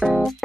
저희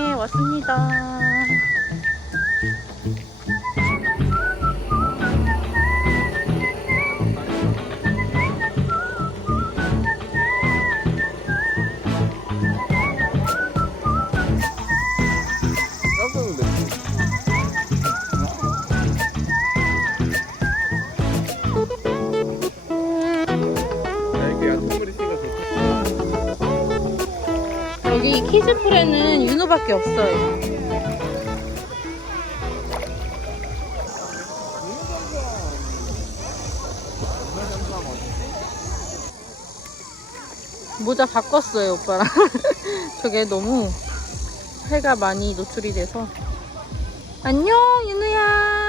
수영장에 왔습니다. 여기 키즈풀에는 윤호밖에 없어요. 모자 바꿨어요, 오빠랑. 저게 너무 해가 많이 노출이 돼서. 안녕, 윤우야.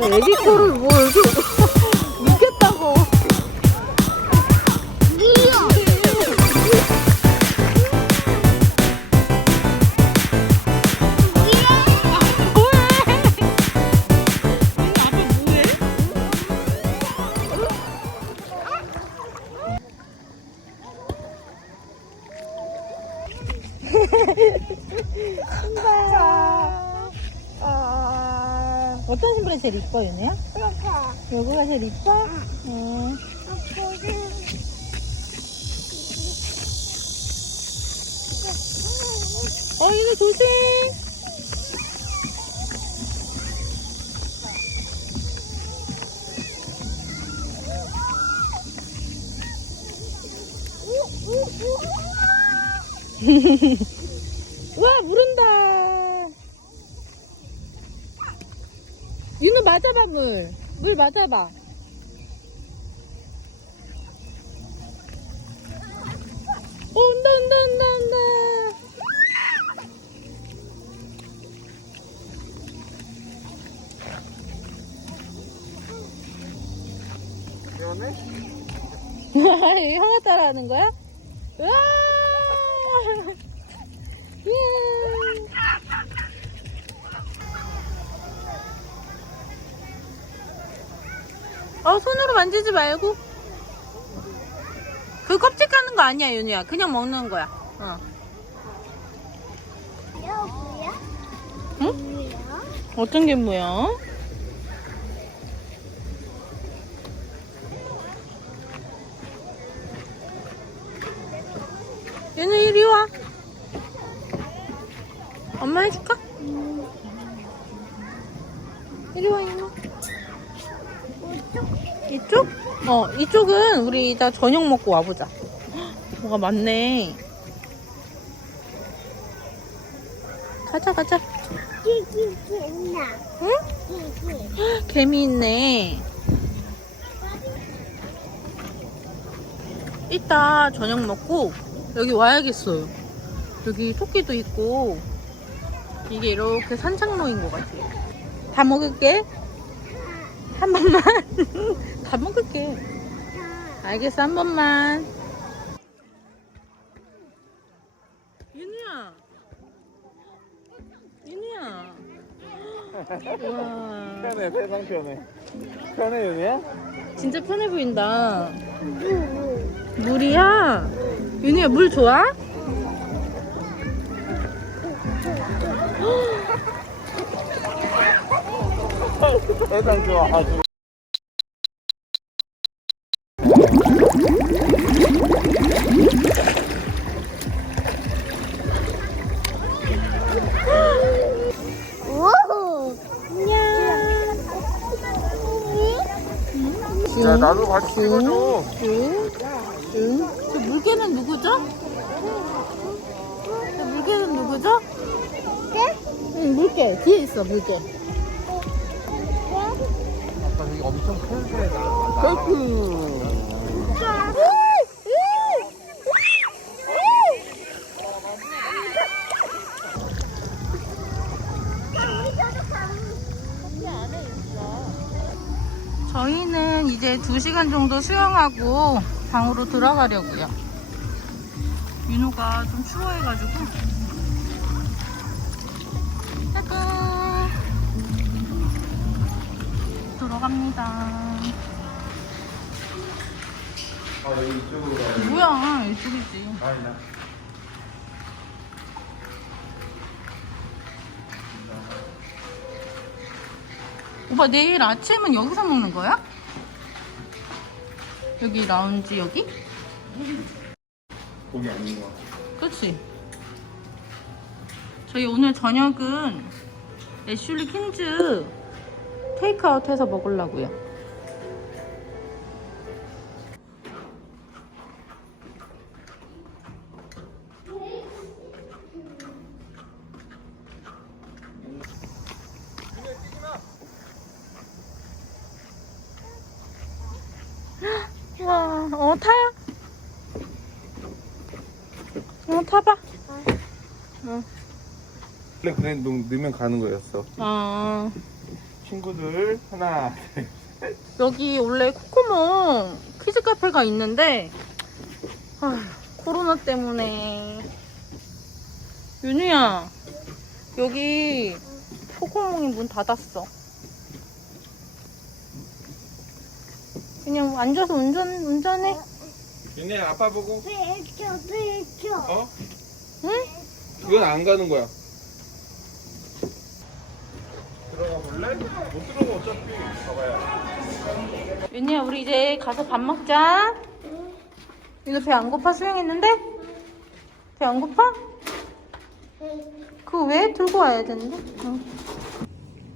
애기 거를 뭐 이렇게 믿겠다고. 어떤 신발이 제일 이뻐, 윤우야? 요거가 제일 이뻐? 응. 어, 윤우 조심! 와, 맞아봐, 물. 물 맞아봐. 어, 온다, 온다, 온다, 온다. 형아 따라하는 거야? 우와! 예. 어, 손으로 만지지 말고. 그 껍질 까는 거 아니야, 윤우야. 그냥 먹는 거야. 어. 응? 어떤 게 뭐야? 윤우 이리 와. 엄마 해줄까? 이리 와, 윤우. 이쪽? 어, 이쪽은 우리 이따 저녁 먹고 와보자. 헉, 뭐가 많네. 가자, 가자. 응? 헉, 개미 있네. 이따 저녁 먹고 여기 와야겠어요. 여기 토끼도 있고 이게 이렇게 산책로인 것 같아요. 다 먹을게. 한 번만. 다 먹을게. 알겠어, 한 번만. 윤우야. 윤우야. 와. 편해 세상 편해. 편해 윤이야? 진짜 편해 보인다. 물이야? 윤우야, 물 좋아? 세상 좋아 아주. 야 나도 같이 찍어줘. 응? 응? 저 물개는 누구죠? 저 물개는 누구죠? 응, 물개. 뒤에 있어, 물개. 엄청 큰 새다. 그 저희는 이제 2시간 정도 수영하고 방으로 들어가려고요. 윤호가 좀 추워해가지고. 들어갑니다. 아 여기 이쪽으로 가야 뭐야, 이쪽이지. 아니야. 오빠 내일 아침은 여기서 먹는 거야? 여기 라운지 여기? 거기 아닌 것 같아. 그치? 저희 오늘 저녁은 애슐리 킨즈 테이크아웃 해서 먹으려고요. 와, 어, 타요? 어, 타봐. 어. 원래 그래 넣- 넣으면 가는 거였어. 아, 친구들 하나. 여기 원래 코코몽 키즈 카페가 있는데, 아, 코로나 때문에. 윤우야, 여기 코코몽이 문 닫았어. 그냥 앉아서 운전, 운전해. 얘네 아빠 보고. 비켜 비켜 어? 응? 이건 안 가는 거야. 들어가 볼래? 못 들어가 어차피 가봐야. 윤희야 우리 이제 가서 밥 먹자 윤호 배안 고파 수영했는데? 배 안 고파? 그거 왜 들고 와야 되는데? 응.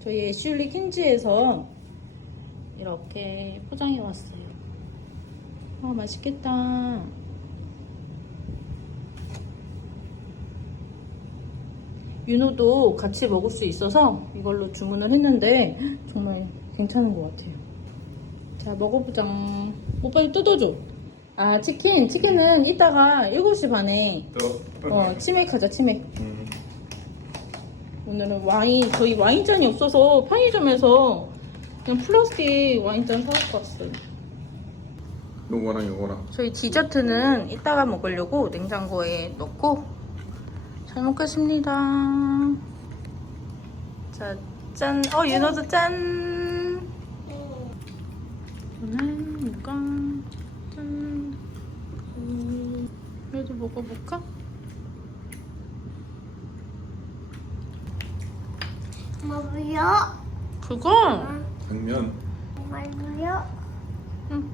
저희 애슐리 킨즈에서 이렇게 포장해 왔어요 아 맛있겠다 윤호도 같이 먹을 수 있어서 이걸로 주문을 했는데 정말 괜찮은 것 같아요. 자 먹어보자. 오빠 이거 뜯어줘. 아 치킨. 치킨은 이따가 7시 반에 또. 어 치맥하자 치맥. 음. 오늘은 와인. 저희 와인잔이 없어서 편의점에서 그냥 플라스틱 와인잔 사갖고 왔어요. 요거랑 요거랑. 저희 디저트는 이따가 먹으려고 냉장고에 넣고 잘 먹겠습니다 자, 짠! 어, 윤호도 짠! 저는 이거 짠! 음, 얘도 먹어볼까? 뭐요? 그거? 당면. 뭐요? 응.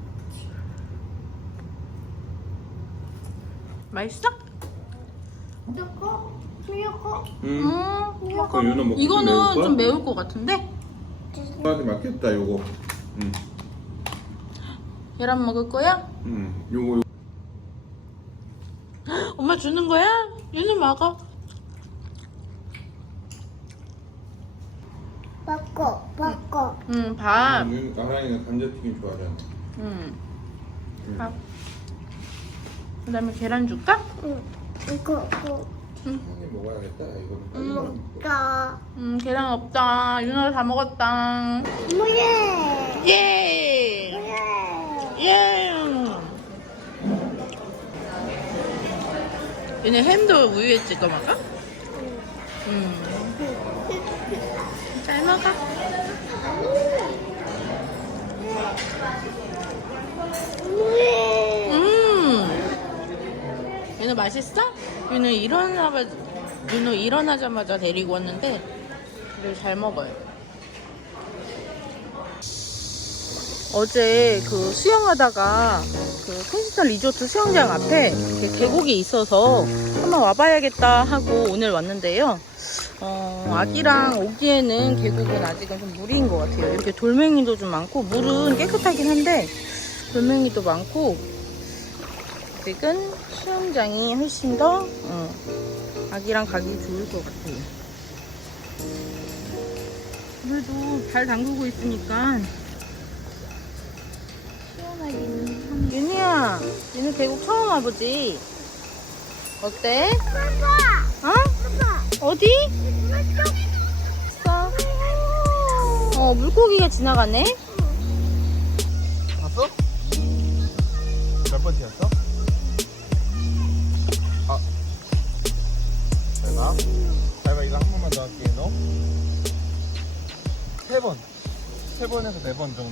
맛있어? 이거 이거 음. 음, 그럼 윤호 먹고 이거는? 좀 매울 것 같은데? 나한테 맞겠다 요거. 음. 계란 먹을 거야? 음. 요거 요. 엄마 주는 거야? 윤우 먹어. 바꿔 바꿔 응, 밥. 음, 나랑이가 감자튀김 좋아하잖아. 응. 음. 밥. 그 다음에 계란 줄까? 응 이거 이거 한개 먹어야겠다. 이거는 빨리 음. 먹어. 먹다 응, 계란 없다. 윤호가 다 먹었다. 뭐예 예! 뭐예 예! 얘네 햄도 우유에 찍어 먹어? 응. 잘 먹어. 뭐예 음. 윤호 맛있어? 윤호 일어나자 윤호 일어나자마자 데리고 왔는데 그래도 잘 먹어요. 어제 그 수영하다가 그 켄스턴 리조트 수영장 앞에 이렇게 계곡이 있어서 한번 와봐야겠다 하고 오늘 왔는데요. 어, 아기랑 오기에는 계곡은 아직은 좀 무리인 것 같아요. 이렇게 돌멩이도 좀 많고 물은 깨끗하긴 한데 돌멩이도 많고 계획은 수영장이 훨씬 더 어, 아기랑 가기 좋을 것 같아요. 그래도 발 담그고 있으니까 시원하긴 하네. 윤희야, 얘는 계곡 처음 와보지? 어때? 어? 어디? 어, 물고기가 지나가네? 3번에서 4번 정도.